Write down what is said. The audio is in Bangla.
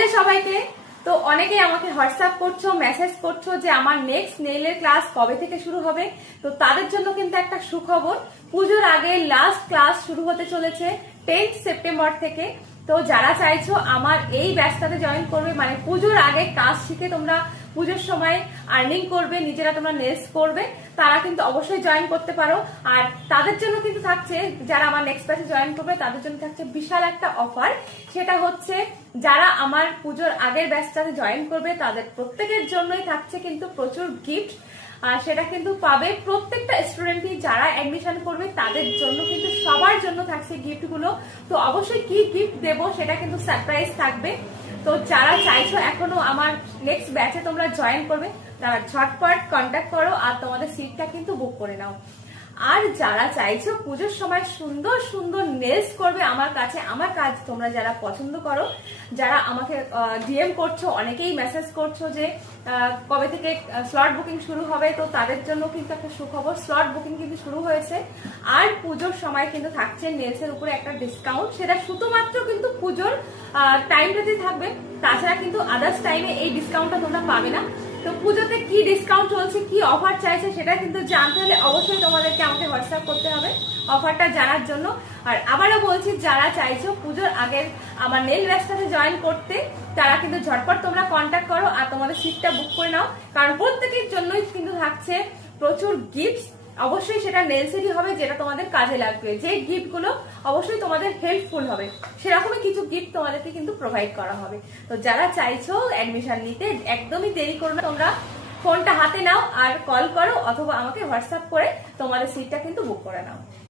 হ্যালো সবাইকে। তো অনেকেই আমাকে হোয়াটসঅ্যাপ করছো, মেসেজ করছো যে আমার নেক্সট নেইলের ক্লাস কবে থেকে শুরু হবে। তো তাদের জন্য কিন্তু একটা সুখবর, পুজোর আগে লাস্ট ক্লাস শুরু হতে চলেছে 10 সেপ্টেম্বর থেকে। তো যারা চাইছো আমার এই ব্যাচটাতে জয়েন করবে, মানে পুজোর আগে কাজ শিখে তোমরা পুজোর সময় আর্নিং করবে, নিজেরা তোমরা নেলস করবে, তারা কিন্তু অবশ্যই জয়েন করতে পারো। আর তাদের জন্য কিন্তু থাকছে, যারা আমার নেক্সট ব্যাচে জয়েন করবে তাদের জন্য থাকছে বিশাল একটা অফার। সেটা হচ্ছে যারা আমার পুজোর আগের ব্যাচটাতে জয়েন করবে তাদের প্রত্যেকের জন্যই থাকছে কিন্তু প্রচুর গিফট। আর সেটা কিন্তু পাবে প্রত্যেকটা স্টুডেন্টই যারা অ্যাডমিশন করবে তাদের জন্য, কিন্তু সবার জন্য থাকছে গিফট গুলো। তো অবশ্যই কি গিফট দেবো সেটা কিন্তু সারপ্রাইজ থাকবে। তো যারা চাইছো এখনো আমার নেক্সট ব্যাচে তোমরা জয়েন করবে, তারা ঝটপট কন্ট্যাক্ট করো আর তোমাদের সিটটা কিন্তু বুক করে নাও। আর যারা চাইছো পুজোর সময় সুন্দর সুন্দর নেলস করবে আমার কাছে, আমার কাজ তোমরা যারা পছন্দ করো, যারা আমাকে ডিএম করছো, অনেকেই মেসেজ করছো যে কবে থেকে স্লট বুকিং শুরু হবে, তো তাদের জন্য কিন্তু একটা সুখবর, স্লট বুকিং কিন্তু শুরু হয়েছে। আর পুজোর সময় কিন্তু থাকছে নেলসের উপরে একটা ডিসকাউন্ট, সেটা শুধুমাত্র কিন্তু পুজোর টাইমটাতে থাকবে, তাছাড়া কিন্তু আদার্স টাইমে এই ডিসকাউন্টটা তোমরা পাবে না। তো পুজোতে কি ডিসকাউন্ট চলছে, কি অফার চাইছে সেটা কিন্তু জানতে হলে অবশ্যই তোমাদেরকে আমাকে হোয়াটসঅ্যাপ করতে হবে অফারটা জানার জন্য। আর আবারও বলছি, যারা চাইছো পুজোর আগের আমার নেল ব্যাচটাতে জয়েন করতে, তারা কিন্তু ঝটপট তোমরা কন্ট্যাক্ট করো আর তোমাদের সিটটা বুক করে নাও, কারণ প্রত্যেকের জন্যই কিন্তু থাকছে প্রচুর গিফট। অবশ্যই সেটা নেলসেরই হবে যেটা তোমাদের কাজে লাগবে, যে গিফট গুলো অবশ্যই তোমাদের হেল্পফুল হবে, সেরকমই কিছু গিফট তোমাদেরকে কিন্তু প্রোভাইড করা হবে। তো যারা চাইছো অ্যাডমিশন নিতে একদমই দেরি করো না, তোমরা ফোনটা হাতে নাও আর কল করো অথবা আমাকে হোয়াটসঅ্যাপ করে তোমাদের সিটটা কিন্তু বুক করে নাও।